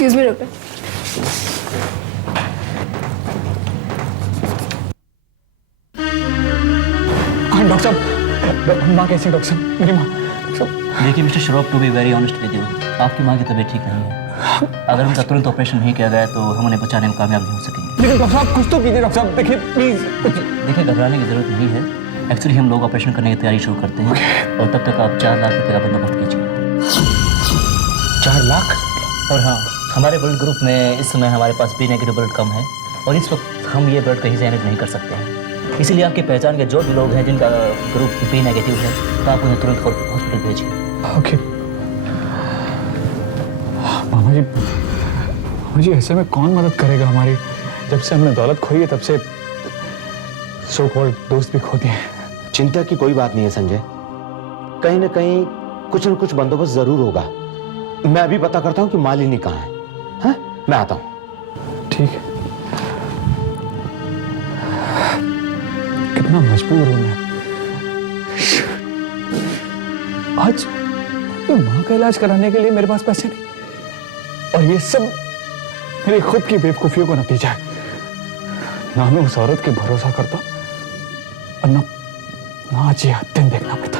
Excuse me doctor. हाँ doctor साहब, माँ कैसी? डॉक्टर साहब मेरी माँ। देखिए mister Shroff, to be very honest with you, आपकी माँ की तबीयत ठीक नहीं है। अगर उनका तुरंत ऑपरेशन नहीं किया गया तो हम उन्हें बचाने में कामयाब नहीं हो सकेंगे। लेकिन डॉक्टर साहब कुछ तो कीजिए। डॉक्टर साहब देखिए प्लीज कुछ। देखिए घबराने की जरूरत नहीं है। एक्चुअली हम लोग ऑपरेशन करने की तैयारी शुरू करते हैं और तब तक आप 4 लाख रुपये का बंदोबस्त कीजिए। 4 लाख? और हाँ, हमारे ब्लड ग्रुप में इस समय हमारे पास बी नेगेटिव ब्लड कम है और इस वक्त हम ये ब्लड कहीं से अरेंज नहीं कर सकते हैं। इसीलिए आपकी पहचान के जो भी लोग हैं जिनका ग्रुप बी नेगेटिव है तो आप उन्हें तुरंत हॉस्पिटल भेजिए। ओके मामा जी ऐसे में कौन मदद करेगा हमारी? जब से हमने दौलत खोई है तब से सो कॉल्ड दोस्त भी खो दिए। चिंता की कोई बात नहीं है संजय, कहीं ना कहीं कुछ न कुछ बंदोबस्त जरूर होगा। मैं अभी पता करता हूं कि मालिनी कहाँ है। हाँ? मैं आता हूं। ठीक है। कितना मजबूर हूं मैं। आज मां का इलाज कराने के लिए मेरे पास पैसे नहीं और ये सब मेरी खुद की बेवकूफियों का नतीजा है। ना मैं उस औरत के भरोसा करता और ना आज ये दिन देखना पड़ता।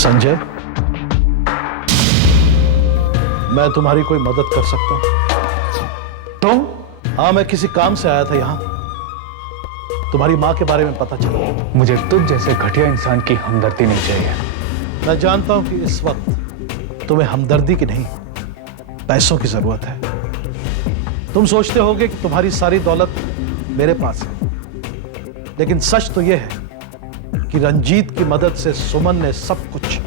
संजय, मैं तुम्हारी कोई मदद कर सकता हूं? तुम? हाँ, मैं किसी काम से आया था यहां। तुम्हारी मां के बारे में पता चला। मुझे तुझ जैसे घटिया इंसान की हमदर्दी नहीं चाहिए। मैं जानता हूं कि इस वक्त तुम्हें हमदर्दी की नहीं, पैसों की जरूरत है। तुम सोचते होगे कि तुम्हारी सारी दौलत मेरे पास है, लेकिन सच तो यह है कि रंजीत की मदद से सुमन ने सब कुछ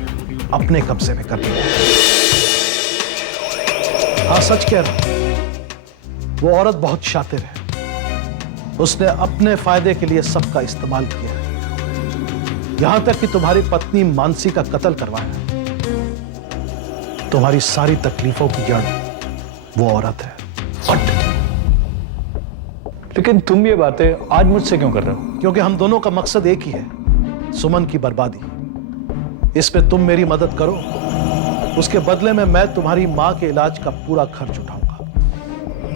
अपने कब्जे में कर लिया। हाँ, सच कह रहा हूं। वो औरत बहुत शातिर है। उसने अपने फायदे के लिए सबका इस्तेमाल किया है, यहां तक कि तुम्हारी पत्नी मानसी का कत्ल करवाया। तुम्हारी सारी तकलीफों की जड़ वो औरत है। लेकिन तुम ये बातें आज मुझसे क्यों कर रहे हो? क्योंकि हम दोनों का मकसद एक ही है, सुमन की बर्बादी। इसमें तुम मेरी मदद करो, उसके बदले में मैं तुम्हारी मां के इलाज का पूरा खर्च उठाऊंगा।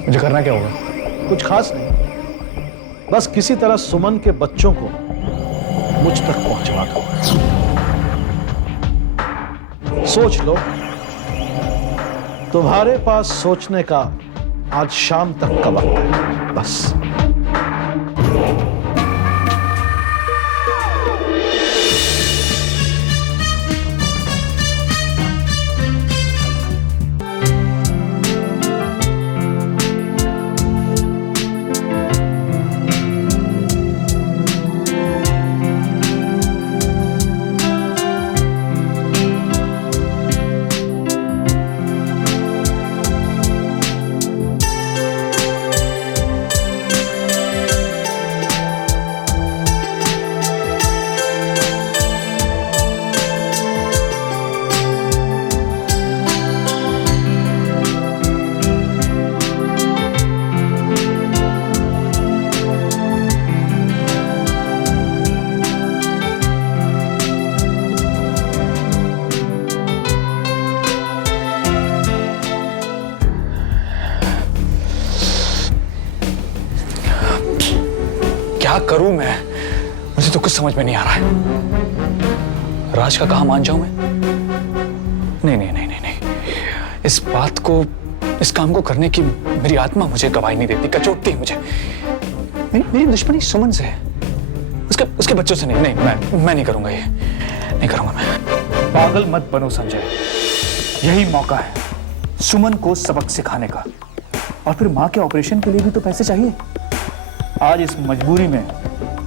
मुझे करना क्या होगा? कुछ खास नहीं, बस किसी तरह सुमन के बच्चों को मुझ तक पहुंचवा दो। सोच लो, तुम्हारे पास सोचने का आज शाम तक का वक्त है, बस। क्या करूं मैं? मुझे तो कुछ समझ में नहीं आ रहा है। राज का कहां मान जाऊं मैं? नहीं नहीं नहीं नहीं नहीं, इस बात को, इस काम को करने की मेरी आत्मा मुझे गवाही नहीं देती, कचोटती है मुझे। मेरी दुश्मनी सुमन से है, उसके बच्चों से नहीं। नहीं, मैं नहीं करूंगा, ये नहीं करूंगा मैं। पागल मत बनो संजय, यही मौका है सुमन को सबक सिखाने का। और फिर मां के ऑपरेशन के लिए भी तो पैसे चाहिए। आज इस मजबूरी में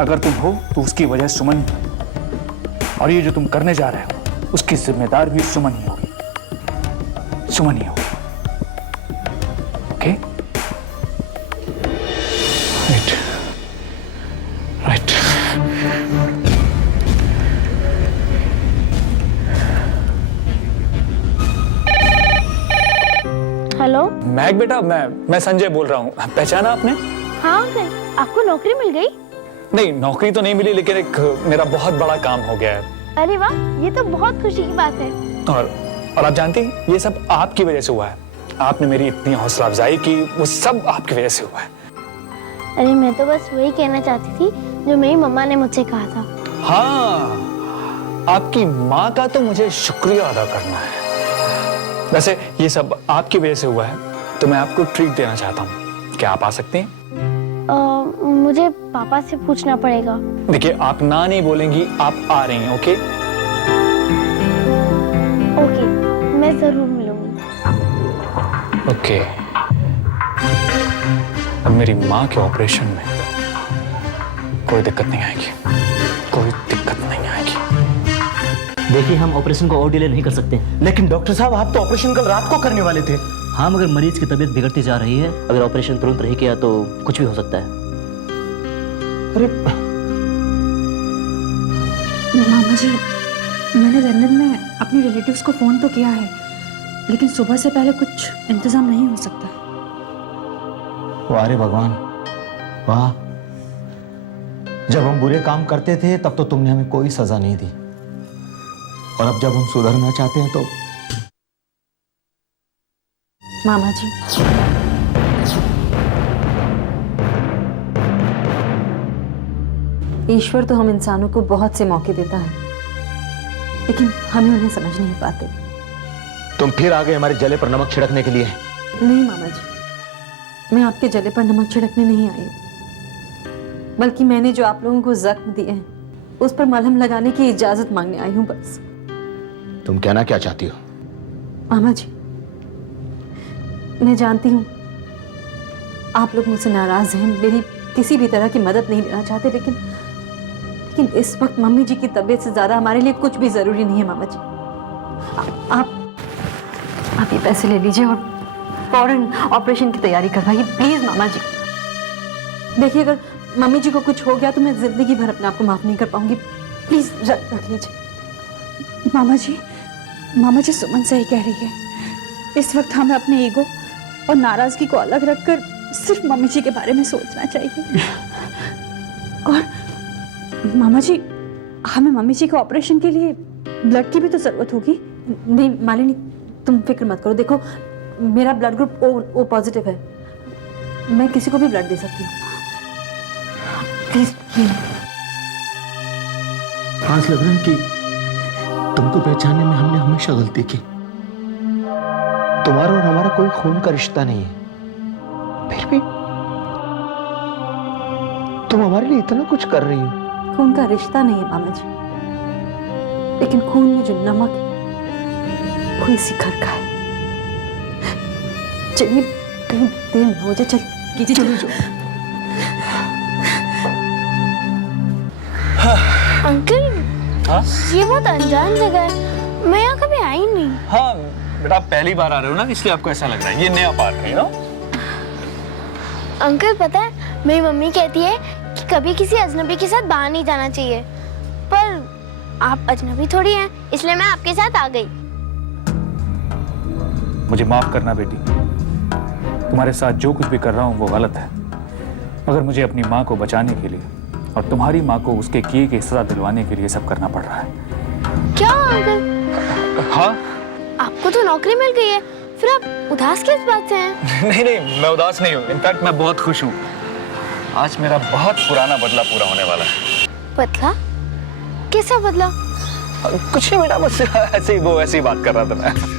अगर तुम हो तो उसकी वजह सुमन है, और ये जो तुम करने जा रहे हो उसकी जिम्मेदार भी सुमन ही होगी, सुमन ही होगी। ओके? Right right. हेलो मैग बेटा, मैं संजय बोल रहा हूँ। पहचाना आपने? हाँ अंकल, आपको नौकरी मिल गई? नहीं, नौकरी तो नहीं मिली, लेकिन एक मेरा बहुत बड़ा काम हो गया है। अरे वाह, ये तो बहुत खुशी की बात है। और आप जानती हैं, ये सब आपकी वजह से हुआ है। आपने मेरी इतनी हौसला अफजाई की, वो सब आपकी वजह से हुआ है। अरे मैं तो बस वही कहना चाहती थी जो मेरी मम्मा ने मुझसे कहा था। हाँ, आपकी माँ का तो मुझे शुक्रिया अदा करना है। वैसे ये सब आपकी वजह से हुआ है, तो मैं आपको ट्रीट देना चाहता हूँ। क्या आप आ सकते हैं? मुझे पापा से पूछना पड़ेगा। देखिए, आप ना नहीं बोलेंगी, आप आ रही हैं। ओके? ओके, मैं जरूर मिलूंगी। ओके। अब मेरी माँ के ऑपरेशन में कोई दिक्कत नहीं आएगी, कोई दिक्कत नहीं आएगी। देखिए, हम ऑपरेशन को और डिले नहीं कर सकते। लेकिन डॉक्टर साहब, आप तो ऑपरेशन कल रात को करने वाले थे। हाँ, मगर मरीज की तबीयत बिगड़ती जा रही है। अगर ऑपरेशन तुरंत नहीं किया तो कुछ भी हो सकता है। अरे मामा जी, मैंने लंदन में अपने रिलेटिव्स को फ़ोन तो किया है, लेकिन सुबह से पहले कुछ इंतज़ाम नहीं हो सकता। वाह रे भगवान, वाह। जब हम बुरे काम करते थे तब तो तुमने हमें कोई सजा नहीं दी, और अब जब हम सुधरना चाहते हैं तो मामा जी, ईश्वर तो हम इंसानों को बहुत से मौके देता है, लेकिन हमें उन्हें समझ नहीं पाते। तुम फिर आ गए हमारे जले पर नमक छिड़कने के लिए। नहीं मामा जी, मैं आपके जले पर नमक छिड़कने नहीं आई हूँ, बल्कि मैंने जो आप लोगों को जख्म दिए हैं उस पर मलहम लगाने की इजाजत मांगने आई हूँ बस। तुम कहना क्या चाहती हो? मामा जी, मैं जानती हूँ आप लोग मुझसे नाराज हैं, मेरी किसी भी तरह की मदद नहीं लेना चाहते, लेकिन इस वक्त मम्मी जी की तबीयत से ज्यादा हमारे लिए कुछ भी जरूरी नहीं है। मामा जी, आप ये पैसे ले लीजिए और फौरन ऑपरेशन की तैयारी करवाइए, प्लीज मामा जी। देखिए, अगर मम्मी जी को कुछ हो गया तो मैं जिंदगी भर अपने आप को माफ नहीं कर पाऊंगी। प्लीज रख लीजिए। मामा जी सुमन सही कह रही है। इस वक्त हमें अपने ईगो और नाराजगी को अलग रखकर सिर्फ मम्मी जी के बारे में सोचना चाहिए। और मामा जी, हमें मम्मी जी के ऑपरेशन के लिए ब्लड की भी तो जरूरत होगी। नहीं मालिनी, तुम फिक्र मत करो। देखो, मेरा ब्लड ग्रुप ओ पॉजिटिव है, मैं किसी को भी ब्लड दे सकती हूँ। प्लीज। आज लग रहा है कि तुमको पहचानने में हमने हमेशा गलती की। तुम्हारा और हमारा कोई खून का रिश्ता नहीं है, फिर भी तुम हमारे लिए इतना कुछ कर रही हो। खून का रिश्ता नहीं है मामा जी, लेकिन खून में जो नमक है वो इसी घर का है। चलिए, कहीं देर न हो जाए, चल कीजिए। चलो। अंकल, हाँ? ये बहुत अनजान जगह है, मैं यहाँ कभी आई नहीं। हाँ बेटा, आप पहली बार आ रहे हो ना, इसलिए आपको ऐसा लग रहा है। ये नया पार्क है ना। अंकल, पता है मेरी मम्मी कहती है कि कभी किसी अजनबी के साथ बाहर नहीं जाना चाहिए, पर आप अजनबी थोड़ी हैं, इसलिए मैं आपके साथ आ गई। मुझे माफ करना बेटी, तुम्हारे साथ जो कुछ भी कर रहा हूँ वो गलत है, मगर मुझे अपनी माँ को बचाने के लिए और तुम्हारी माँ को उसके किए की सजा दिलवाने के लिए सब करना पड़ रहा है। क्या अंकल? हाँ, आपको तो नौकरी मिल गई है, फिर आप उदास किस बात से हैं? नहीं, मैं उदास नहीं हूँ। इनफैक्ट मैं बहुत खुश हूँ। आज मेरा बहुत पुराना बदला पूरा होने वाला है। बदला? कैसा बदला? कुछ नहीं बेटा, बस ऐसे ही बात कर रहा था मैं।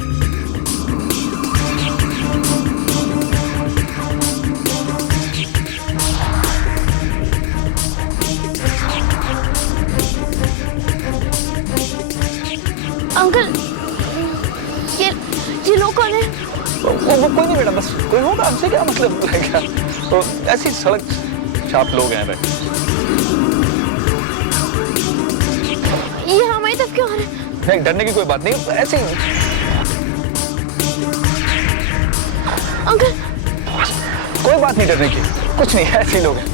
अंकल, ये लोग कौन है? वो कोई नहीं बेटा, बस कोई होगा, हमसे क्या मतलब है क्या? तो ऐसी सड़क छाप लोग हैं भाई। ये हमारी तरफ क्यों आ रहे हैं? नहीं, डरने की कोई बात नहीं, ऐसे ही। अंकल, कोई बात नहीं डरने की, कुछ नहीं, ऐसे ही लोग हैं।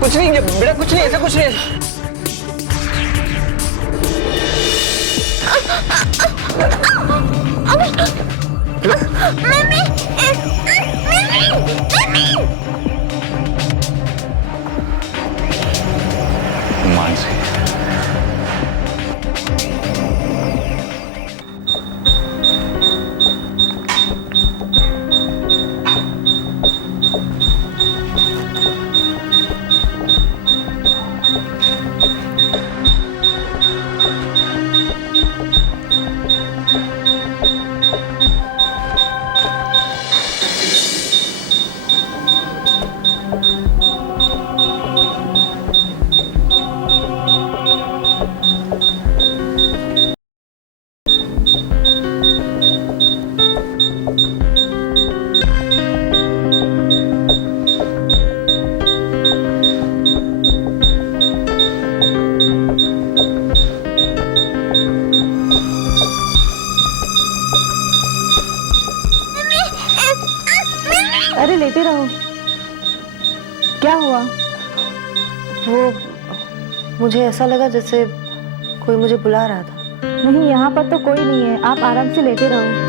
कुछ नहीं बेटा, कुछ नहीं, ऐसा कुछ नहीं है। लेटे रहो। क्या हुआ? वो मुझे ऐसा लगा जैसे कोई मुझे बुला रहा था। नहीं, यहाँ पर तो कोई नहीं है, आप आराम से लेटे रहो।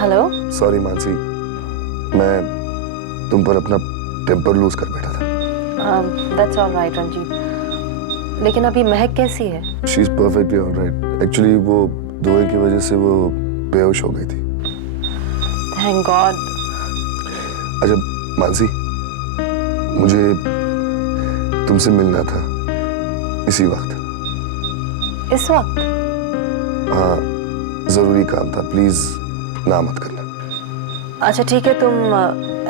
हेलो। सॉरी मानसी, मैं तुम पर अपना टेम्पर लूज कर बैठा था। दैट्स ऑल राइट रंजीत, लेकिन अभी महक कैसी है? She is perfectly alright. Actually वो धुएं की वजह से वो बेहोश हो गई थी। Thank God. अच्छा मानसी, मुझे तुमसे मिलना था इसी वक्त। इस वक्त? हाँ, जरूरी काम था, प्लीज ना मत करना। अच्छा ठीक है, तुम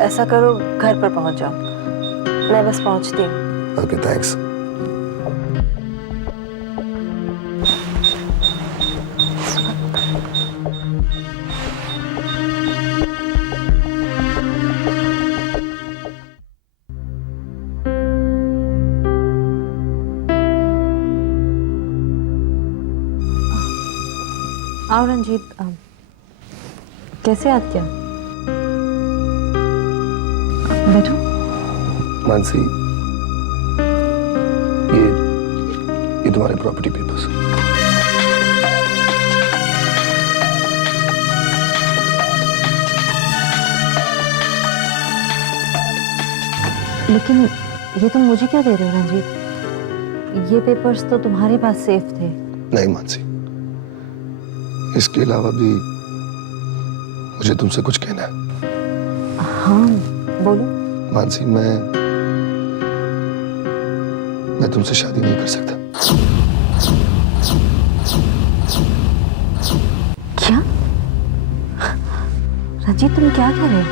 ऐसा करो, घर पर पहुंच जाओ, मैं बस पहुंचती हूँ। Okay thanks. आओ रंजीत, कैसे याद किया? बैठो। मानसी, ये तुम्हारे प्रॉपर्टी पेपर्स। लेकिन ये तुम मुझे क्यों दे रहे हो रंजीत? ये पेपर्स तो तुम्हारे पास सेफ थे। नहीं मानसी, इसके अलावा भी मुझे तुमसे कुछ कहना है। हाँ बोलो। मानसी, मैं तुमसे शादी नहीं कर सकता। क्या? रंजीत तुम क्या कह रहे हो?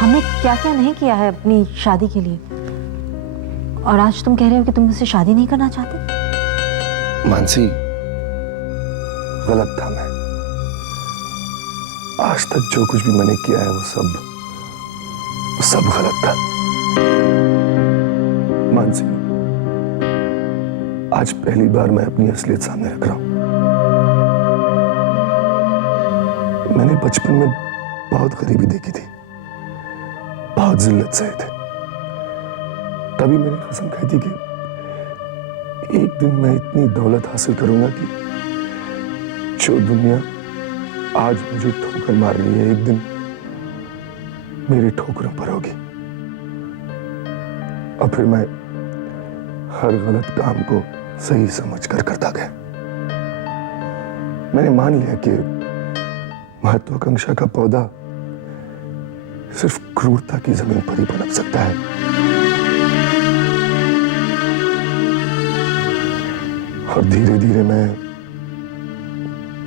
हमने क्या क्या नहीं किया है अपनी शादी के लिए, और आज तुम कह रहे हो कि तुम मुझसे शादी नहीं करना चाहते? मानसी, गलत था मैं। आज तक जो कुछ भी मैंने किया है वो सब गलत था। मानसी, आज पहली बार मैं अपनी असलियत सामने रख रहा हूं। मैंने बचपन में बहुत गरीबी देखी थी, बहुत जिल्लत सहे थे। तभी मैंने कसम खाई थी कि एक दिन मैं इतनी दौलत हासिल करूंगा कि जो दुनिया आज मुझे ठोकर मार रही है, एक दिन मेरी ठोकरों पर होगी। और फिर मैं हर गलत काम को सही समझकर करता गया। मैंने मान लिया कि महत्वाकांक्षा का पौधा सिर्फ क्रूरता की जमीन पर ही पनप सकता है। और धीरे धीरे मैं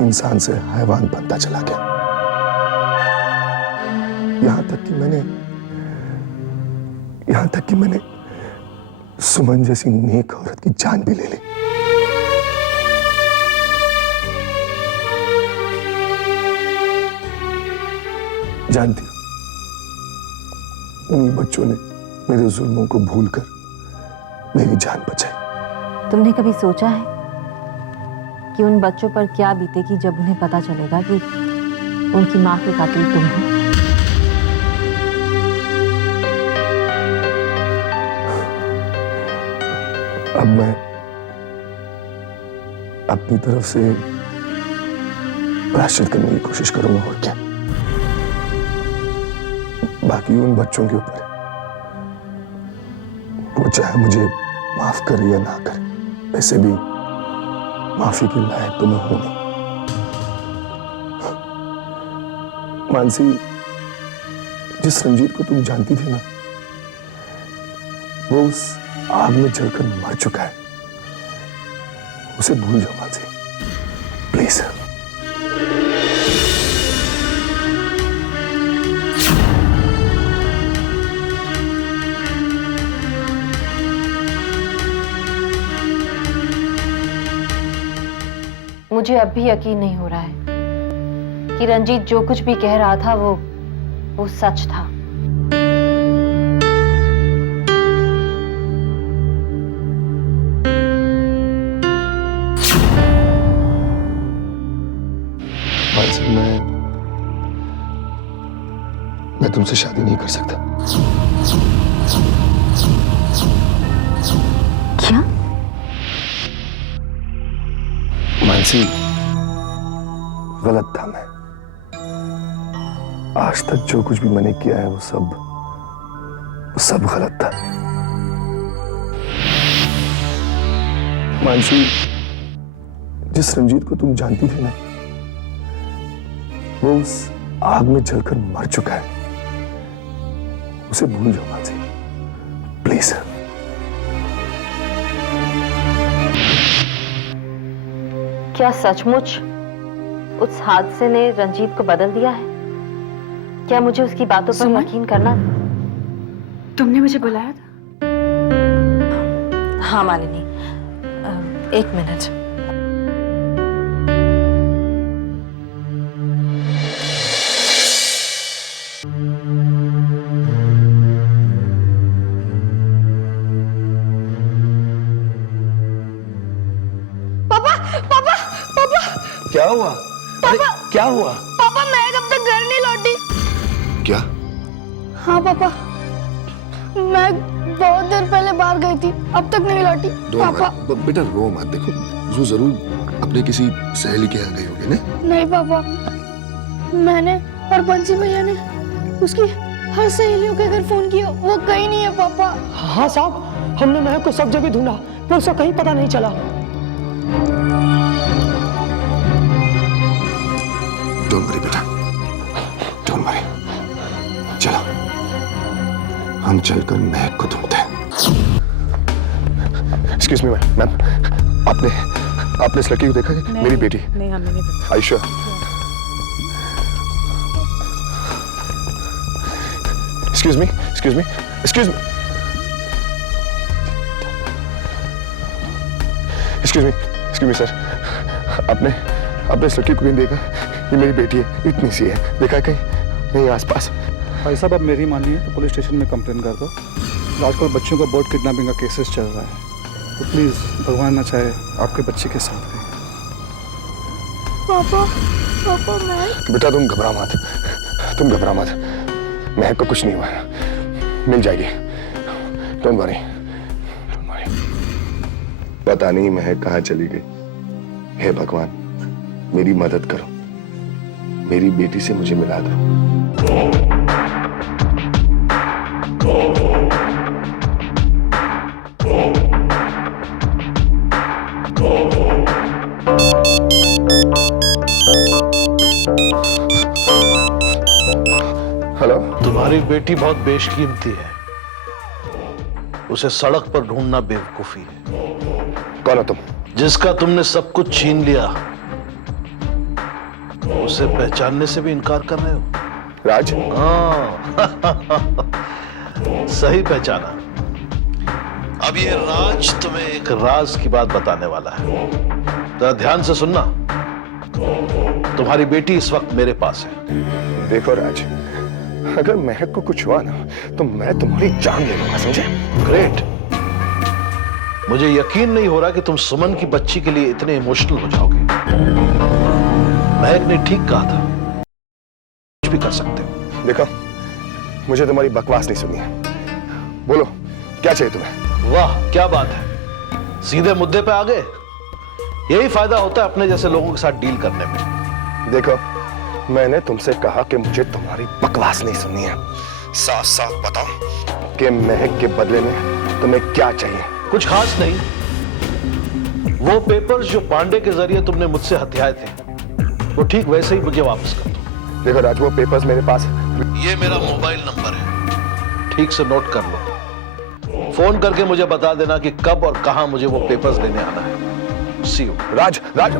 इंसान से हैवान बनता चला गया, यहां तक कि मैंने सुमन जैसी नेक औरत की जान भी ले ली। जानती हो, उन्हीं बच्चों ने मेरे जुल्मों को भूलकर मेरी जान बचाई। तुमने कभी सोचा है कि उन बच्चों पर क्या बीतेगी जब उन्हें पता चलेगा कि उनकी मां के कातिल तुम हो? अब मैं अपनी तरफ से प्रायश्चित करने की कोशिश करूंगा, और क्या। बाकी उन बच्चों के ऊपर, वो चाहे मुझे माफ करे या ना करे, वैसे भी माफी के लायक तो मैं हूं नहीं। मानसी, जिस रंजीत को तुम जानती थी ना, वो उस आग में जलकर मर चुका है। उसे भूल जाओ मानसी, प्लीज। मुझे अब भी यकीन नहीं हो रहा है कि रंजीत जो कुछ भी कह रहा था वो सच था। मानसी, मैं तुमसे शादी नहीं कर सकता। क्या? मानसी, गलत था मैं। आज तक जो कुछ भी मैंने किया है वो सब गलत था। मानसी, जिस रंजीत को तुम जानती थी ना, वो उस आग में जलकर मर चुका है। उसे भूल जाओ मानसी, प्लीज। क्या सचमुच उस हादसे ने रंजीत को बदल दिया है? क्या मुझे उसकी बातों पर यकीन करना? तुमने मुझे बुलाया था? हाँ मालिनी, एक मिनट। क्या हुआ? अरे क्या हुआ? पापा महक अब तक घर नहीं लौटी। क्या? हाँ पापा, मैं बहुत देर पहले बाहर गई थी, अब तक नहीं लौटी। पापा बेटा रो मत। देखो वो जरूर अपने किसी सहेली के यहाँ गई होगी ना? नहीं पापा, मैंने और बंसी भैया ने उसकी हर सहेलियों के घर फोन किया, वो कहीं नहीं है पापा। हाँ साहब, हमने महक को सब जगह ढूंढा पर उसका कहीं पता नहीं चला। डोंट वरी बेटा, डोंट वरी। चलो हम चलकर महक को ढूंढते हैं। एक्सक्यूज मी मैम, आपने इस लड़की को देखा है? मेरी बेटी। नहीं, हमने नहीं देखा। आयशा, एक्सक्यूज मी सर, आपने इस लड़की को कहीं देखा? ये मेरी बेटी है, इतनी सी है, देखा कहीं? नहीं आसपास? भाई साहब, अब मेरी मानिए तो पुलिस स्टेशन में कंप्लेन कर दो। आजकल बच्चों का बोर्ड किडनैपिंग का केसेस चल रहा है, तो प्लीज भगवान ना चाहे आपके बच्चे के साथ रहे। पापा महक। बेटा तुम घबरा मत, महक को कुछ नहीं हुआ, मिल जाएगी। Don't worry. पता नहीं महक कहाँ चली गई। हे भगवान, मेरी मदद करो, मेरी बेटी से मुझे मिला दो। हेलो। तुम्हारी बेटी बहुत बेशकीमती है, उसे सड़क पर ढूंढना बेवकूफी है। कौन हो तुम? जिसका तुमने सब कुछ छीन लिया, उसे पहचानने से भी इनकार कर रहे हो? राज? हाँ सही पहचाना। अब ये राज तुम्हें एक राज की बात बताने वाला है, जरा ध्यान से सुनना। तुम्हारी बेटी इस वक्त मेरे पास है। देखो राज, अगर महक को कुछ हुआ ना तो मैं तुम्हारी जान ले लूंगा, समझे? ग्रेट। मुझे यकीन नहीं हो रहा कि तुम सुमन की बच्ची के लिए इतने इमोशनल हो जाओगे। महक ने ठीक कहा था, कुछ भी कर सकते हो। देखो, मुझे तुम्हारी बकवास नहीं सुनी है। बोलो क्या चाहिए तुम्हें? वाह क्या बात है, सीधे मुद्दे पे आ गए। यही फायदा होता है अपने जैसे लोगों के साथ डील करने में। देखो, मैंने तुमसे कहा कि मुझे तुम्हारी बकवास नहीं सुननी है। साफ साफ बताओ कि महक के बदले में तुम्हें क्या चाहिए? कुछ खास नहीं। वो पेपर्स जो पांडे के जरिए तुमने मुझसे हथियाए थे, वो ठीक वैसे ही मुझे वापस कर दो। देखो राज, वो पेपर्स मेरे पास। ये मेरा मोबाइल नंबर है, ठीक से नोट कर लो। फोन करके मुझे बता देना कि कब और कहां मुझे वो पेपर्स लेने आना है। सी यू। राज, राज।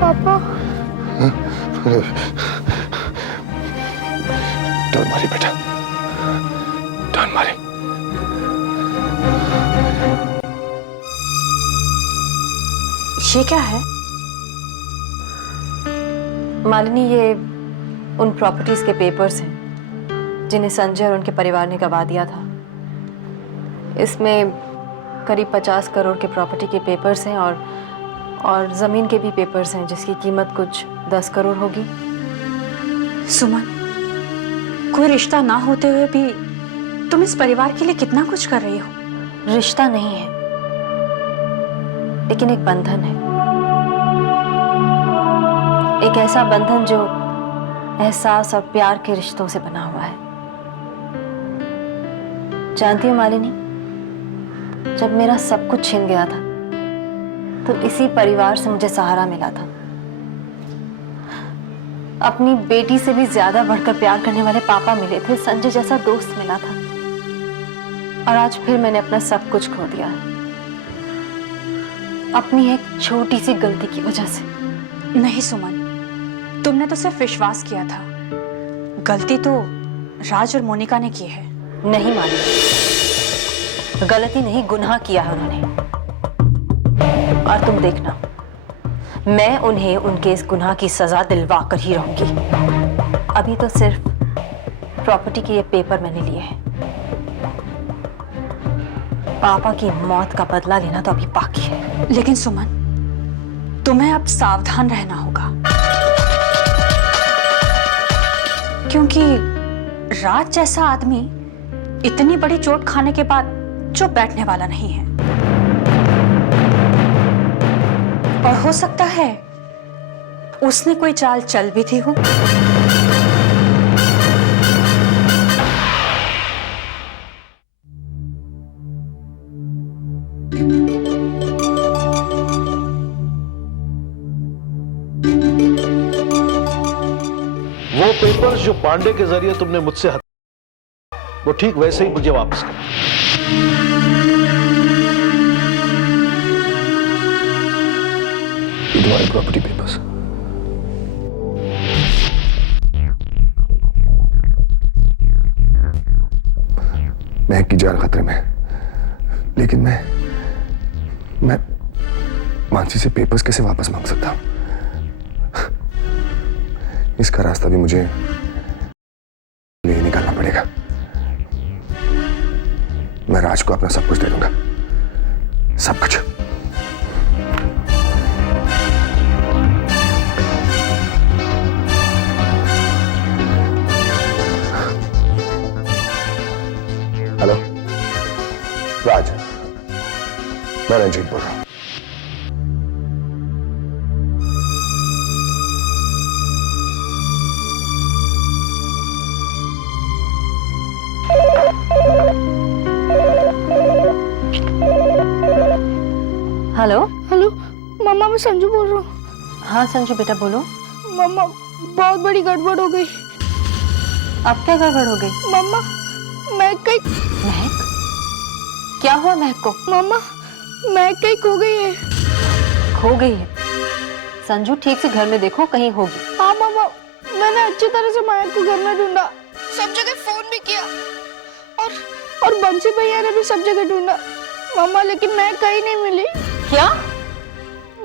पापा डोंट वरी बेटा, ये क्या है? मालिनी, ये उन प्रॉपर्टीज के पेपर्स हैं जिन्हें संजय और उनके परिवार ने गवा दिया था। इसमें करीब 50 करोड़ के प्रॉपर्टी के पेपर्स हैं और ज़मीन के भी पेपर्स हैं जिसकी कीमत कुछ 10 करोड़ होगी। सुमन, कोई रिश्ता ना होते हुए भी तुम इस परिवार के लिए कितना कुछ कर रही हो। रिश्ता नहीं है, लेकिन एक बंधन है। एक ऐसा बंधन जो एहसास और प्यार के रिश्तों से बना हुआ है। जानती हो मालिनी, जब मेरा सब कुछ छिन गया था तो इसी परिवार से मुझे सहारा मिला था। अपनी बेटी से भी ज्यादा बढ़कर प्यार करने वाले पापा मिले थे, संजय जैसा दोस्त मिला था, और आज फिर मैंने अपना सब कुछ खो दिया है अपनी एक छोटी सी गलती की वजह से। नहीं सुमन, तुमने तो सिर्फ विश्वास किया था, गलती तो राज और मोनिका ने की है। नहीं मालिनी, गलती नहीं, गुनाह किया है उन्होंने। और तुम देखना, मैं उन्हें उनके इस गुनाह की सजा दिलवा कर ही रहूंगी। अभी तो सिर्फ प्रॉपर्टी के ये पेपर मैंने लिए हैं। पापा की मौत का बदला लेना तो अभी बाकी है। लेकिन सुमन, तुम्हें अब सावधान रहना होगा, क्योंकि राज जैसा आदमी इतनी बड़ी चोट खाने के बाद चुप बैठने वाला नहीं है। और हो सकता है उसने कोई चाल चल भी थी हो। वो पेपर्स जो पांडे के जरिए तुमने मुझसे वो ठीक वैसे ही मुझे वापस कर। तुम्हारे प्रॉपर्टी पेपर्स। महक की जान खतरे में, लेकिन मैं मानसी से पेपर्स कैसे वापस मांग सकता हूं? इसका रास्ता भी मुझे ले निकालना पड़ेगा। मैं राज को अपना सब कुछ दे दूंगा, सब कुछ। हेलो राज, मैं रंजीत बोल रहा हूं। हेलो हेलो मम्मा, मैं संजू बोल रहा हूँ। हाँ संजू बेटा, बोलो। मम्मा, बहुत बड़ी गड़बड़ हो गई। अब क्या गड़बड़ हो गई? मम्मा, महक कहीं। महक? क्या हुआ महक को? मम्मा, महक कहीं खो गई है। खो गई है? संजू ठीक से घर में देखो, कहीं होगी। हाँ मम्मा, मैंने अच्छी तरह से महक को घर में ढूंढा, सब जगह फोन भी किया, और बंसी भैया ने भी सब जगह ढूंढा मम्मा, लेकिन महक कहीं नहीं मिली। क्या?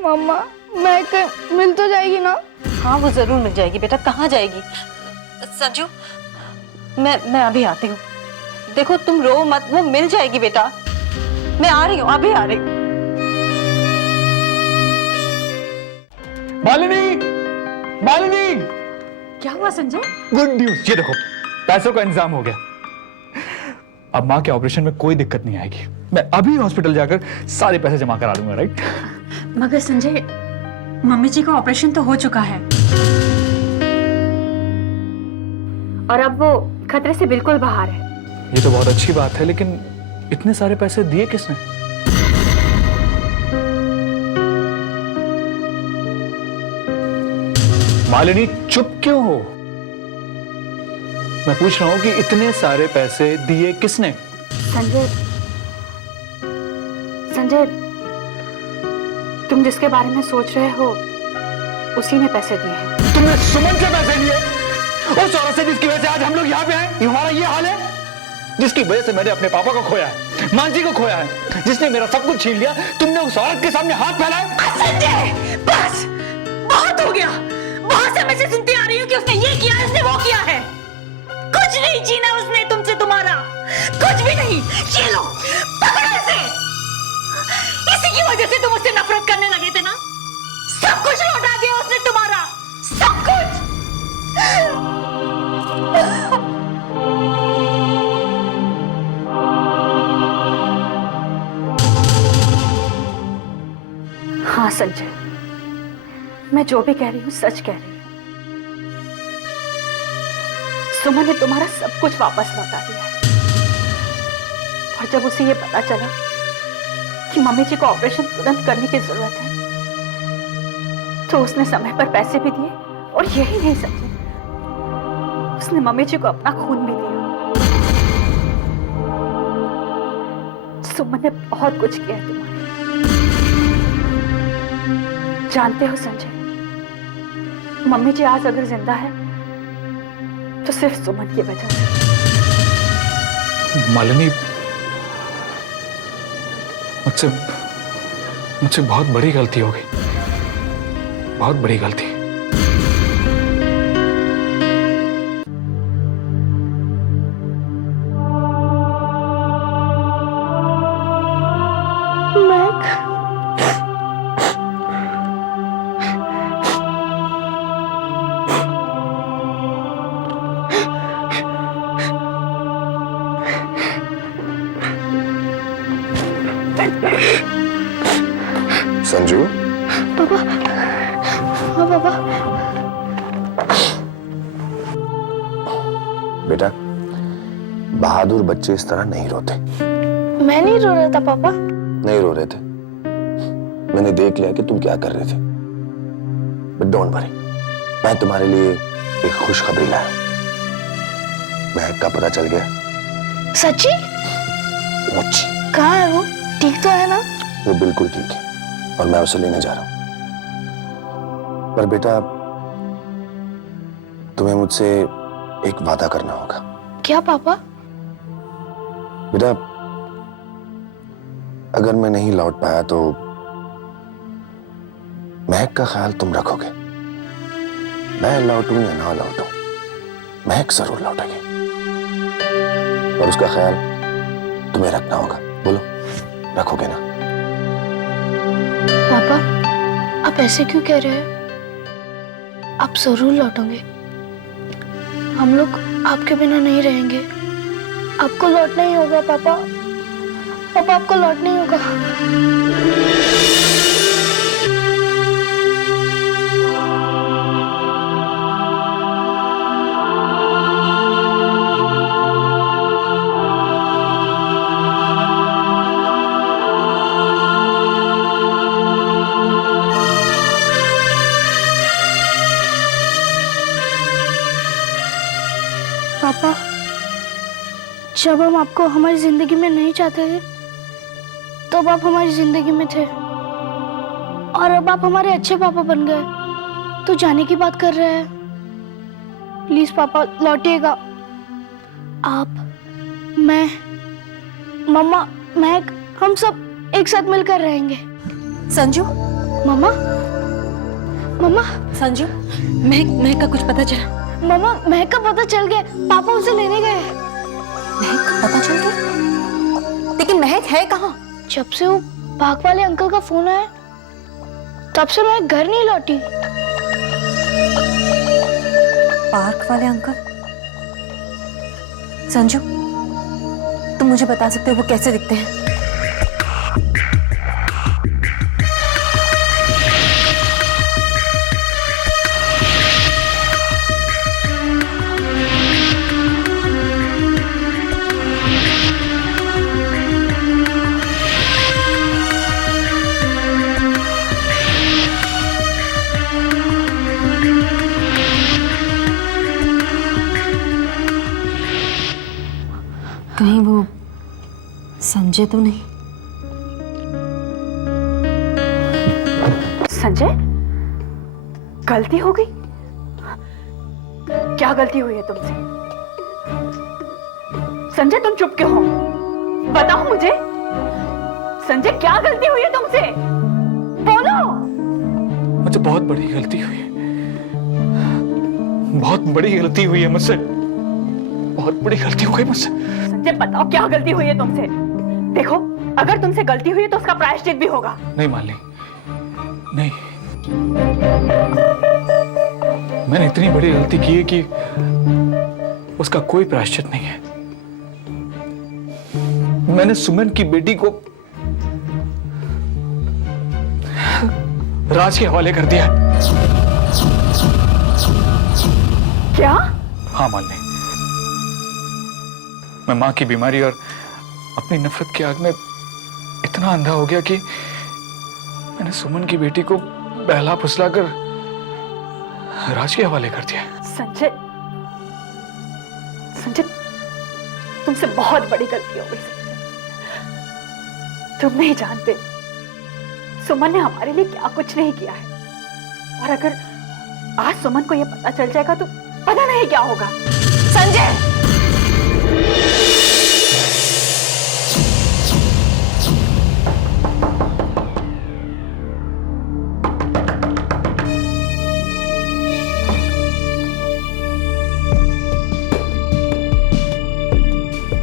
मम्मा, महक मिल तो जाएगी ना? हाँ वो जरूर मिल जाएगी बेटा। कहाँ जाएगी? संजू, मैं अभी आती हूँ। देखो तुम रो मत, वो मिल जाएगी बेटा। मैं आ रही हूँ, अभी आ रही हूँ। मालिनी, मालिनी, क्या हुआ संजय? Good news. ये देखो, पैसों का इंतजाम हो गया। अब माँ के ऑपरेशन में कोई दिक्कत नहीं आएगी। मैं अभी हॉस्पिटल जाकर सारे पैसे जमा करा दूंगा, राइट? मगर संजय, मम्मी जी का ऑपरेशन तो हो चुका है और अब वो खतरे से बिल्कुल बाहर है। ये तो बहुत अच्छी बात है, लेकिन इतने सारे पैसे दिए किसने? मालिनी, चुप क्यों हो? मैं पूछ रहा हूं कि इतने सारे पैसे दिए किसने? संजय, संजय, तुम जिसके बारे में सोच रहे हो उसी ने पैसे दिए हैं। तुमने सुमन से पैसे लिए? उस औरत से जिसकी वजह से आज हम लोग यहाँ पे हैं? हमारा ये हाल है, जिसकी वजह से मैंने अपने पापा को खोया है। मानसी को खोया है, जिसने मेरा सब कुछ छीन लिया। तुमने उस औरत के सामने हाथ फैलाया। संजय, बस बहुत हो गया। बहुत समय से सुनती आ रही हूँ कि उसने ये किया है, उसने वो किया है। कुछ नहीं छीना उसने तुमसे, तुम्हारा कुछ भी नहीं। ये लो, पकड़ो इसे। इसी की वजह से तुम उससे नफरत करने लगे थे ना। सब कुछ लौटा दिया उसने तुम्हारा, सब कुछ। हाँ संजय, मैं जो भी कह रही हूँ सच कह रही हूँ। सुमन ने तुम्हारा सब कुछ वापस लौटा दिया है। और जब उसे ये पता चला कि मम्मी जी को ऑपरेशन तुरंत करने की जरूरत है, तो उसने समय पर पैसे भी दिए। और यही नहीं संजय, उसने मम्मी जी को अपना खून भी दिया। सुमन ने बहुत कुछ किया है तुम्हारे। जानते हो संजय, मम्मी जी आज अगर जिंदा है तो सिर्फ सुमन की वजह से। मालिनी, मुझसे बहुत बड़ी गलती हो गई, बहुत बड़ी गलती। संजू, पापा, हाँ पापा। बेटा, बहादुर बच्चे इस तरह नहीं रोते। मैं नहीं रो रहा था पापा। नहीं रो रहे थे, मैंने देख लिया कि तुम क्या कर रहे थे। बट डोंट वरी, मैं तुम्हारे लिए एक खुशखबरी लाया। महक का पता चल गया। सच्ची? मुझे कहाँ है वो? ठीक तो है ना? वो बिल्कुल ठीक है और मैं उसे लेने जा रहा हूं। पर बेटा, तुम्हें मुझसे एक वादा करना होगा। क्या पापा? बेटा, अगर मैं नहीं लौट पाया तो महक का ख्याल तुम रखोगे। मैं लौटूं या ना लौटूं, महक जरूर लौटेगी और उसका ख्याल तुम्हें रखना होगा। बोलो, रखोगे ना? पापा, आप ऐसे क्यों कह रहे हैं? आप जरूर लौटोगे। हम लोग आपके बिना नहीं रहेंगे। आपको लौटना ही होगा पापा। पापा, आपको लौटना ही होगा। पापा, जब हम आपको हमारी जिंदगी में नहीं चाहते थे, तब आप हमारी जिंदगी में थे। और अब आप हमारे अच्छे पापा बन गए, तो जाने की बात कर रहे हैं। प्लीज पापा, लौटिएगा। आप, मैं, मम्मा, महक, हम सब एक साथ मिलकर रहेंगे। संजू, मम्मा, मम्मा, संजू, महक का कुछ पता चला? मम्मा, महक का पता चल गया। पापा उसे लेने गए। महक का पता चल गया? लेकिन महक है कहाँ? जब से वो पार्क वाले अंकल का फोन आया, तब से मैं घर नहीं लौटी। पार्क वाले अंकल? संजू, तुम मुझे बता सकते हो वो कैसे दिखते हैं? कहीं वो संजय तो नहीं? संजय, गलती हो गई? क्या गलती हुई है तुमसे? संजय, तुम चुप क्यों हो? बताओ मुझे, संजय क्या गलती हुई है तुमसे? बोलो। मुझे बहुत बड़ी गलती हुई है, बहुत बड़ी गलती हुई है मुझसे, बहुत बड़ी गलती हो गई मुझसे। संजय बताओ क्या गलती हुई है तुमसे? देखो, अगर तुमसे गलती हुई है तो उसका प्रायश्चित भी होगा। नहीं मालिनी, नहीं, मैंने इतनी बड़ी गलती की है कि उसका कोई प्रायश्चित नहीं है। मैंने सुमन की बेटी को राज के हवाले कर दिया। क्या? हाँ मालिनी, मैं मां की बीमारी और अपनी नफरत की आग में इतना अंधा हो गया कि मैंने सुमन की बेटी को बहला फुसलाकर राज के हवाले कर दिया। संजय, संजय, तुमसे बहुत बड़ी गलती हो गई संजय। तुम नहीं जानते सुमन ने हमारे लिए क्या कुछ नहीं किया है, और अगर आज सुमन को यह पता चल जाएगा तो पता नहीं क्या होगा। संजय!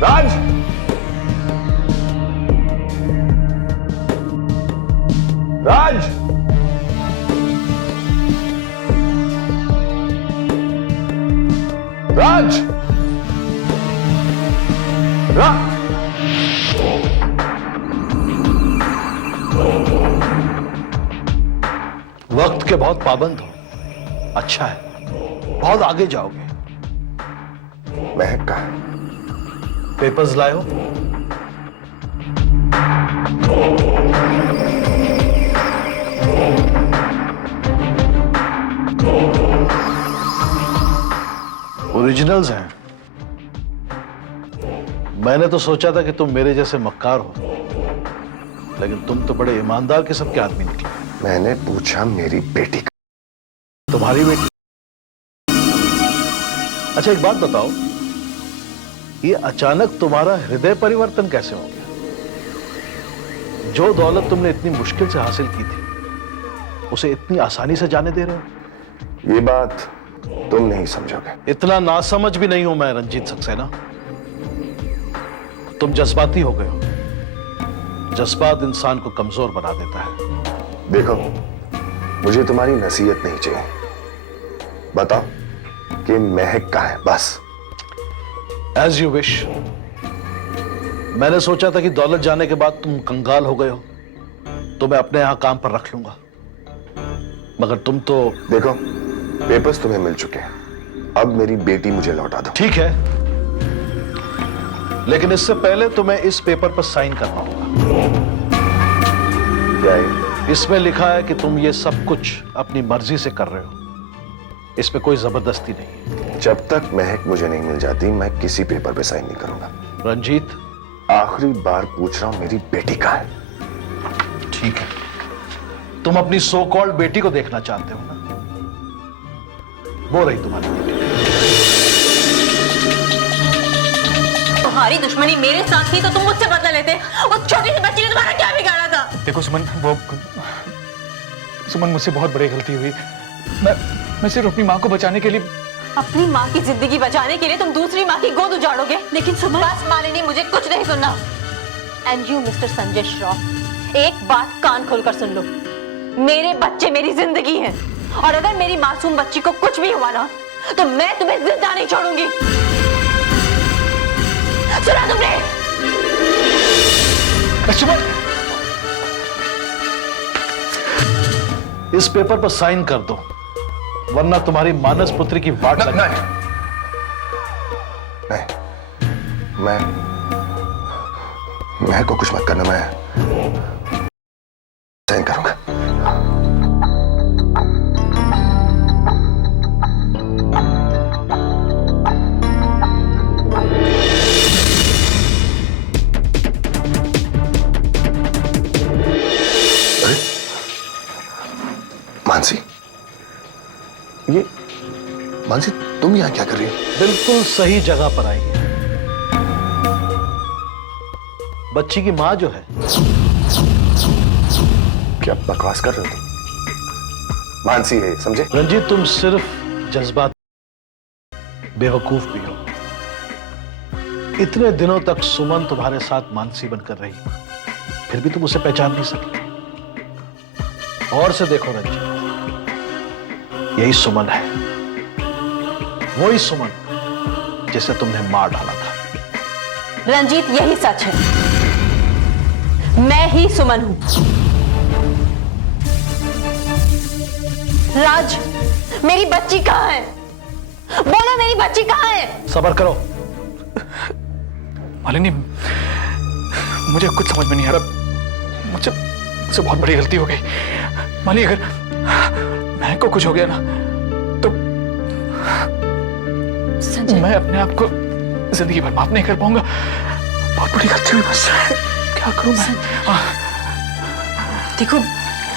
राज, राज, राज, वक्त के बहुत पाबंद हो, अच्छा है, बहुत आगे जाओगे। महक कहाँ है? पेपर्स लाए हो? ओरिजिनल्स हैं। मैंने तो सोचा था कि तुम मेरे जैसे मक्कार हो, लेकिन तुम तो बड़े ईमानदार किस्म के आदमी निकले। मैंने पूछा मेरी बेटी का। तुम्हारी बेटी? अच्छा एक बात बताओ, ये अचानक तुम्हारा हृदय परिवर्तन कैसे हो गया? जो दौलत तुमने इतनी मुश्किल से हासिल की थी, उसे इतनी आसानी से जाने दे रहे हो? ये बात तुम नहीं समझोगे। इतना नासमझ भी नहीं हूं मैं रंजीत सक्सेना। तुम जज्बाती हो गए हो। जज्बात इंसान को कमजोर बना देता है। देखो, मुझे तुम्हारी नसीहत नहीं चाहिए। बताओ कि महक कहाँ है, बस। As you wish. मैंने सोचा था कि दौलत जाने के बाद तुम कंगाल हो गए हो तो मैं अपने यहां काम पर रख लूंगा, मगर तुम तो। देखो, पेपर्स तुम्हें मिल चुके हैं, अब मेरी बेटी मुझे लौटा दो। ठीक है, लेकिन इससे पहले तुम्हें इस पेपर पर साइन करना होगा। क्या है? इसमें लिखा है कि तुम ये सब कुछ अपनी मर्जी से कर रहे हो, इसमें कोई जबरदस्ती नहीं है। जब तक महक मुझे नहीं मिल जाती, मैं किसी पेपर पे साइन नहीं करूंगा। रंजीत, आखिरी बार पूछ रहा हूं, मेरी बेटी कहाँ है? ठीक है, तुम अपनी सो कॉल्ड बेटी को देखना चाहते हो ना? वो रही तुम्हारी बेटी। तुम्हारी दुश्मनी मेरे साथ थी तो तुम मुझसे बदला लेते। उस छोटी सी बच्ची ने तुम्हारा क्या बिगाड़ा था? देखो सुमन, सुमन मुझसे बहुत बड़ी गलती हुई। मैं सिर्फ अपनी माँ को बचाने के लिए। अपनी माँ की जिंदगी बचाने के लिए तुम दूसरी माँ की गोद उजाड़ोगे? लेकिन सुमन, बस मालिनी, मुझे कुछ नहीं सुनना। And you mister Sanjay Shroff, एक बात कान खोलकर सुन लो। मेरे बच्चे मेरी जिंदगी हैं, और अगर मेरी मासूम बच्ची को कुछ भी हुआ ना तो मैं तुम्हें जिंदा नहीं छोड़ूंगी। सुना तुमने? इस पेपर पर साइन कर दो, वरना तुम्हारी मानस पुत्री की वाट लग नहीं, मैं को कुछ मत करना, मैं साइन करूंगा। मानसी, ये मानसी, तुम यहां क्या कर रही हो? बिल्कुल सही जगह पर आई है। बच्ची की माँ जो है। क्या बकवास कर रहे हो तुम? मानसी है, समझे? रंजीत, तुम सिर्फ जज्बात, बेवकूफ भी हो। इतने दिनों तक सुमन तुम्हारे साथ मानसी बनकर रही, फिर भी तुम उसे पहचान नहीं सके। और से देखो रंजीत, यही सुमन है, वही सुमन जिसे तुमने मार डाला था। रंजीत, यही सच है। मैं ही सुमन हूं। राज, मेरी बच्ची कहां है? बोलो, मेरी बच्ची कहां है? सब्र करो। मालिनी, मुझे कुछ समझ में नहीं आ रहा। मुझसे बहुत बड़ी गलती हो गई। मालिनी, अगर महक को कुछ हो गया ना तो संजय, मैं अपने आप को जिंदगी भर माफ नहीं कर पाऊंगा। बहुत बड़ी गलती हुई मुझसे। क्या करूं मैं? देखो,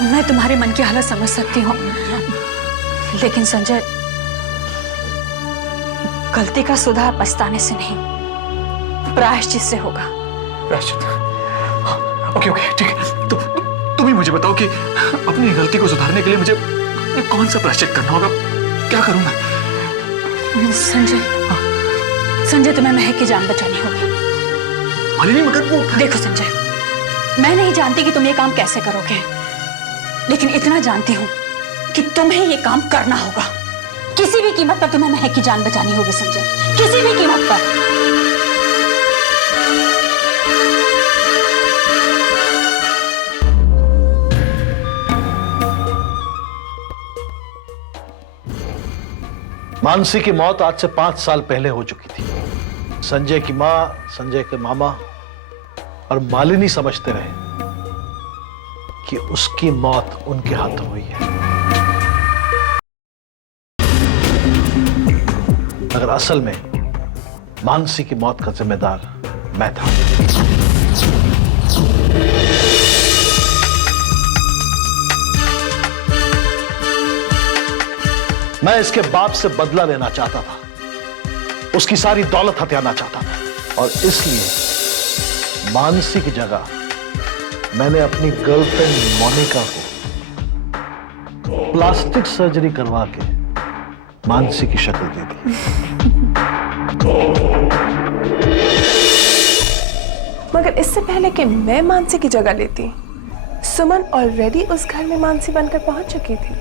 मैं तुम्हारे मन की हालत समझ सकती हूँ, लेकिन संजय, गलती का सुधार पछताने से नहीं, प्रायश्चित से होगा। प्रायश्चित? ओके ओके, ठीक है। तुम ही मुझे बताओ कि अपनी गलती को सुधारने के लिए मुझे कौन सा प्रायश्चित करना होगा? क्या करूं मैं? संजय, तुम्हें महक की जान बचानी होगी। मालिनी, मगर वो... देखो संजय, मैं नहीं जानती कि तुम ये काम कैसे करोगे, लेकिन इतना जानती हूँ कि तुम्हें ये काम करना होगा। किसी भी कीमत पर तुम्हें महक की जान बचानी होगी संजय, किसी भी कीमत पर। मानसी की मौत आज से 5 साल पहले हो चुकी थी। संजय की मां, संजय के मामा और मालिनी समझते रहे कि उसकी मौत उनके हाथों हुई है, मगर असल में मानसी की मौत का जिम्मेदार मैं था। मैं इसके बाप से बदला लेना चाहता था, उसकी सारी दौलत हथियाना चाहता था, और इसलिए मानसी की जगह मैंने अपनी गर्लफ्रेंड मोनिका को प्लास्टिक सर्जरी करवा के मानसी की शक्ल दे दी। मगर इससे पहले कि मैं मानसी की जगह लेती, सुमन ऑलरेडी उस घर में मानसी बनकर पहुंच चुकी थी।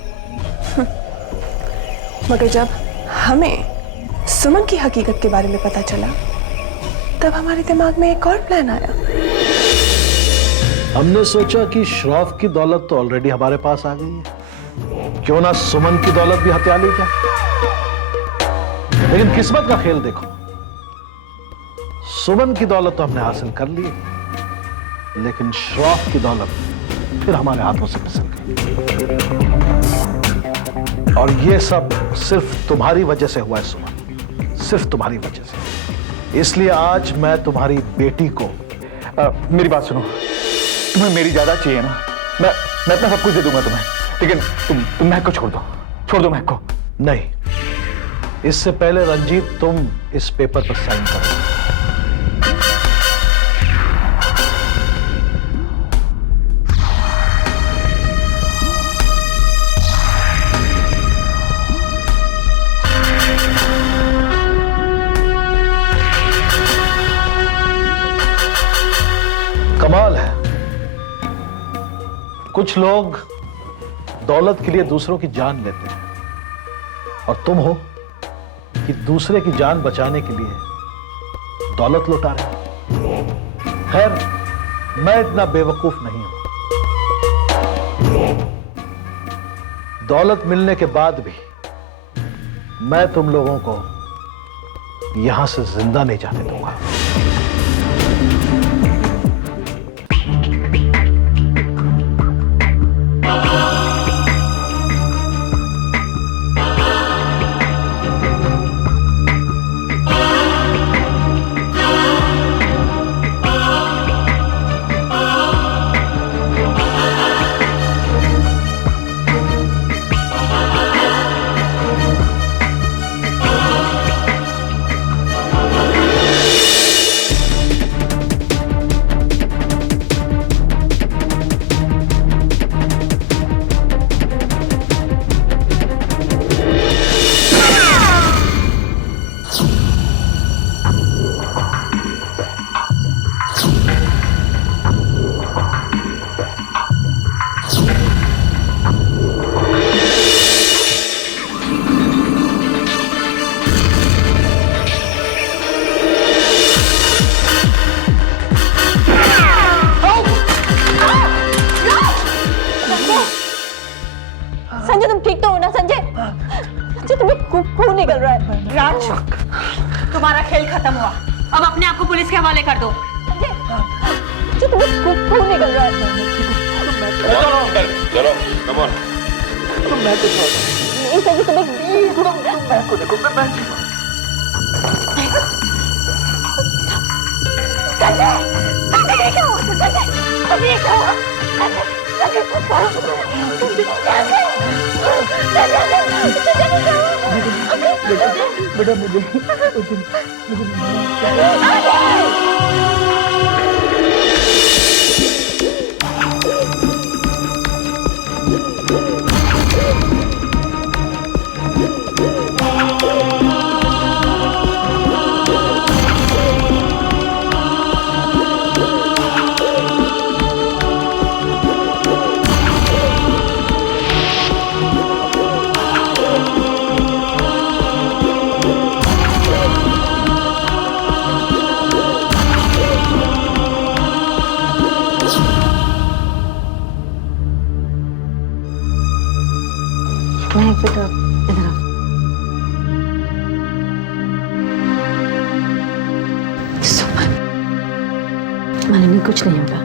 मगर जब हमें सुमन की हकीकत के बारे में पता चला, तब हमारे दिमाग में एक और प्लान आया। हमने सोचा कि श्रॉफ की दौलत तो ऑलरेडी हमारे पास आ गई है, क्यों ना सुमन की दौलत भी हत्या ली जाए। लेकिन किस्मत का खेल देखो, सुमन की दौलत तो हमने हासिल कर ली, लेकिन श्रॉफ की दौलत फिर हमारे हाथों से फिसल गई। और ये सब सिर्फ तुम्हारी वजह से हुआ है सुमन, सिर्फ तुम्हारी वजह से। इसलिए आज मैं तुम्हारी बेटी को... मेरी बात सुनो, तुम्हें मेरी जायदाद चाहिए ना? मैं अपना सब कुछ दे दूंगा तुम्हें, लेकिन तुम महक को छोड़ दो महक को। नहीं, इससे पहले रंजीत तुम इस पेपर पर साइन करो। कमाल है, कुछ लोग दौलत के लिए दूसरों की जान लेते हैं, और तुम हो कि दूसरे की जान बचाने के लिए दौलत लुटा रहे हो। खैर, मैं इतना बेवकूफ नहीं हूं। दौलत मिलने के बाद भी मैं तुम लोगों को यहां से जिंदा नहीं जाने दूंगा। निकल रहा है? राज, तुम्हारा खेल खत्म हुआ। अब अपने आप को पुलिस के हवाले कर दो। मुझे तुम्हें खून निकल रहा है। चलो कम ऑन। महक बेटा इधर आओ। सुमन, मालिनी कुछ नहीं होगा।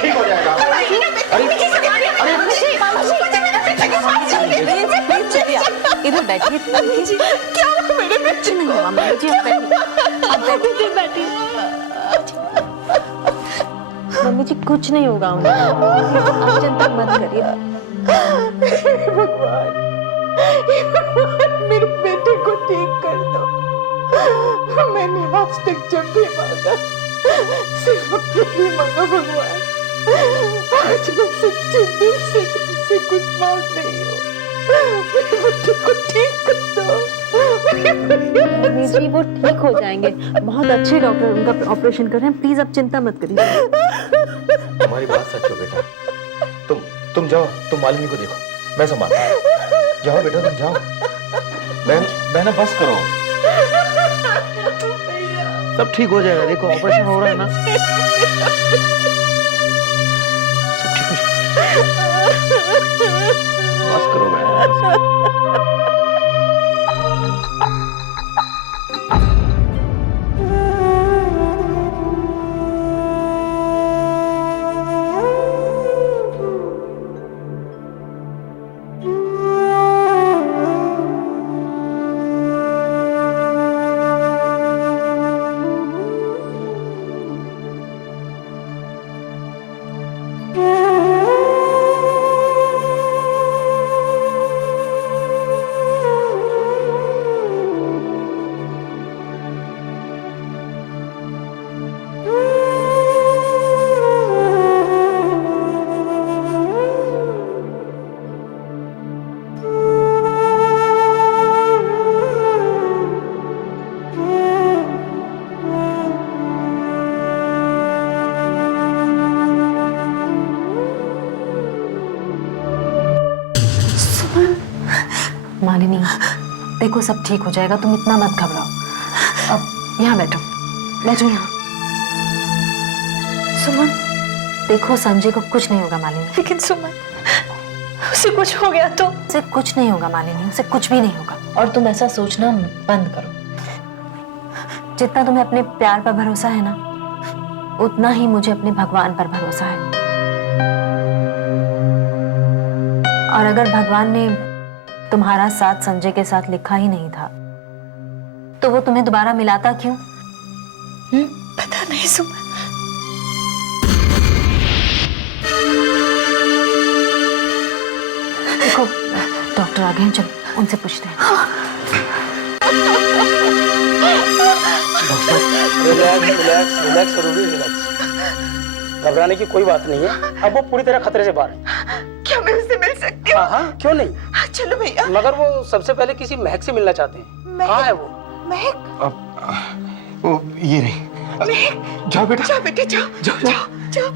ठीक हो जाएगा। इधर बैठिए। क्या मेरे बच्चे नहीं हुआ? मम्मी जी बैठिए बैठिए। मम्मी जी कुछ नहीं होगा उन्हें, आप चिंता मत करिए। भगवान, मेरे बेटे को ठीक कर दो। मैंने आज तक जब भी मांगा सिर्फ अपने लिए मांगा भगवान। आज मैं सच्चे दिल से तुमसे कुछ मांग रही हूँ। मेरे बेटे को ठीक कर दो। मम्मी जी वो ठीक हो जाएंगे, बहुत अच्छे डॉक्टर उनका ऑपरेशन कर रहे हैं। प्लीज आप चिंता मत करिए। तुम्हारी बात सच हो बेटा। तुम जाओ, तुम मालिनी को देखो, मैं संभालता हूं। जाओ बेटा, तुम जाओ। बहना बस करो, सब ठीक हो जाएगा। देखो ऑपरेशन हो रहा है ना, सब ठीक हो जाएगा। बस करो बहना। मालिनी देखो सब ठीक हो जाएगा, तुम इतना मत घबराओ। अब यहाँ बैठो, बैठो यहाँ। सुमन देखो संजय को कुछ नहीं होगा मालिनी। लेकिन सुमन, उसे कुछ हो गया तो? उसे कुछ नहीं होगा मालिनी, उसे कुछ भी नहीं होगा। और तुम ऐसा सोचना बंद करो। जितना तुम्हें अपने प्यार पर भरोसा है ना, उतना ही मुझे अपने भगवान पर भरोसा है। और अगर भगवान ने तुम्हारा साथ संजय के साथ लिखा ही नहीं था, तो वो तुम्हें दोबारा मिलाता क्यों? पता नहीं सुमन। देखो डॉक्टर आ गए हैं, चलो उनसे पूछते हैं। रिलैक्स करोगे, रिलैक्स। घबराने की कोई बात नहीं है, अब वो पूरी तरह खतरे से बाहर है। क्या मैं उससे मिल सकती हूँ? हाँ, क्यों नहीं। चलो भैया। मगर वो सबसे पहले किसी महक से मिलना चाहते हैं। कहाँ है वो? महक? वो ये रही। महक? जाओ बेटा, जाओ बेटे, जाओ जाओ, जाओ जाओ।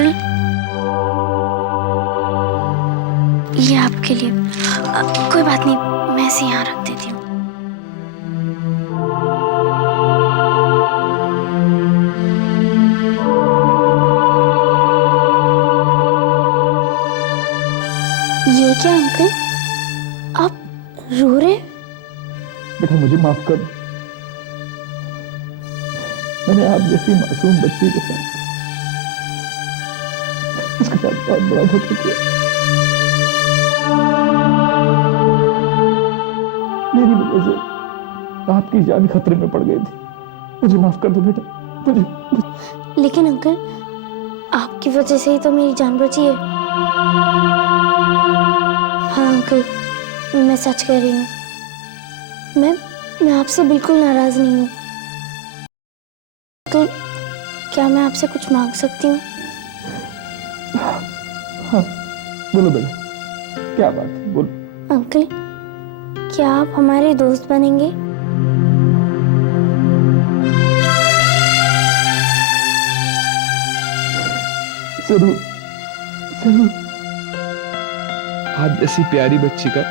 अंकल, ये आपके लिए। कोई बात नहीं, मैं इसे यहाँ रख देती हूँ। ये क्या अंकल, आप रो रहे? बेटा मुझे माफ कर। मैंने आप जैसी मासूम बच्ची के साथ उसके साथ बहुत बड़ा धोखा किया। मेरी वजह से आपकी जान खतरे में पड़ गई थी। मुझे माफ कर दो बेटा, मुझे। लेकिन अंकल, आपकी वजह से ही तो मेरी जान बची है। हाँ अंकल, मैं सच कह रही हूँ। मैं आपसे बिल्कुल नाराज नहीं हूँ। तो क्या मैं आपसे कुछ मांग सकती हूँ? हाँ बोलो बेटा, क्या बात है, बोलो। अंकल, क्या आप हमारे दोस्त बनेंगे? जरूर जरूर। आप जैसी प्यारी बच्ची का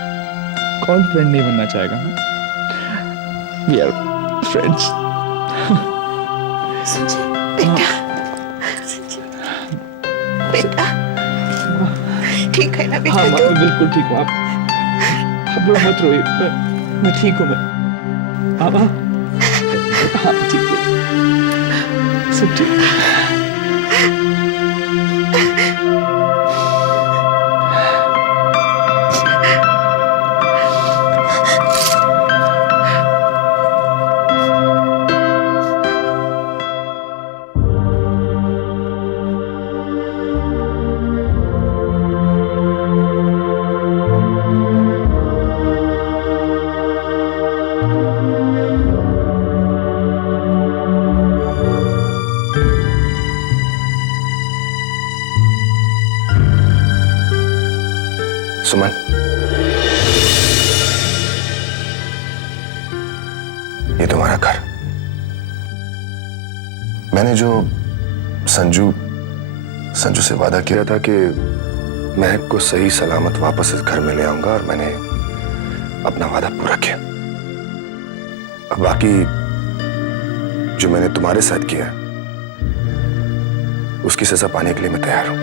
कौन फ्रेंड नहीं बनना चाहेगा? We are friends. बेटा, बेटा ठीक है ना बेटा? हाँ माँ, बिल्कुल ठीक हूँ। आप लोग मत रोइए, मैं ठीक हूँ। मैं मामा, हाँ ठीक है, सब ठीक है। सुमन, ये तुम्हारा घर। मैंने जो संजू से वादा किया था कि महक को सही सलामत वापस इस घर में ले आऊंगा, और मैंने अपना वादा पूरा किया। अब बाकी जो मैंने तुम्हारे साथ किया उसकी सजा पाने के लिए मैं तैयार हूं।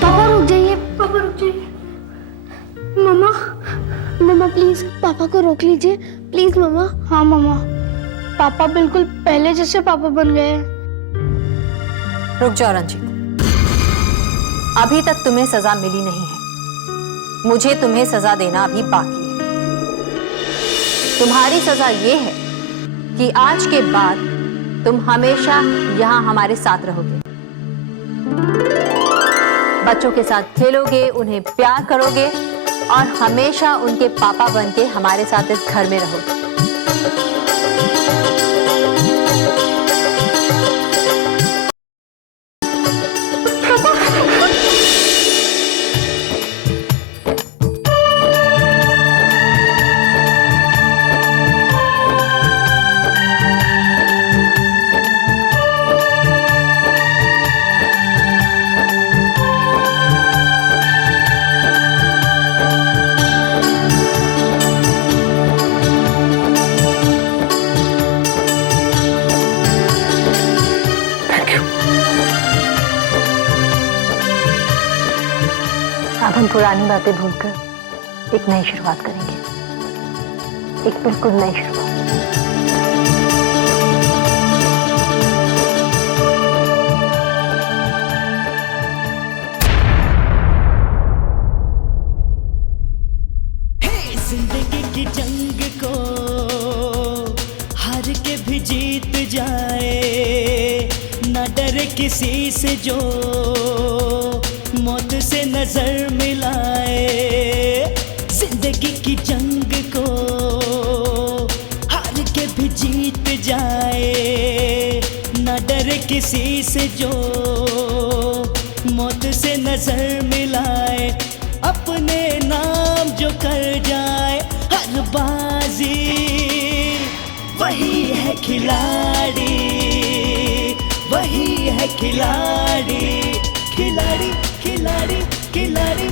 पापा रुक जाइए, पापा रुक जाइए। मम्मा, मम्मा प्लीज पापा को रोक लीजिए, प्लीज मम्मा। हाँ मम्मा, पापा बिल्कुल पहले जैसे पापा बन गए हैं। रुक जाओ रंजीत, अभी तक तुम्हें सजा मिली नहीं है। मुझे तुम्हें सजा देना अभी बाकी है। तुम्हारी सजा ये है कि आज के बाद तुम हमेशा यहाँ हमारे साथ रहोगे, बच्चों के साथ खेलोगे, उन्हें प्यार करोगे और हमेशा उनके पापा बनके हमारे साथ इस घर में रहोगे। अब हम पुरानी बातें भूलकर एक नई शुरुआत करेंगे, एक बिल्कुल नई शुरुआत। जिंदगी की जंग को हार के भी जीत जाए, न डरे किसी से जो मौत से नजर मिलाए। जिंदगी की जंग को हार के भी जीत जाए, न डरे किसी से जो मौत से नजर मिलाए। अपने नाम जो कर जाए हर बाजी, वही है खिलाड़ी। वही है खिलाड़ी खिलाड़ी खिलाड़ी खिलाड़ी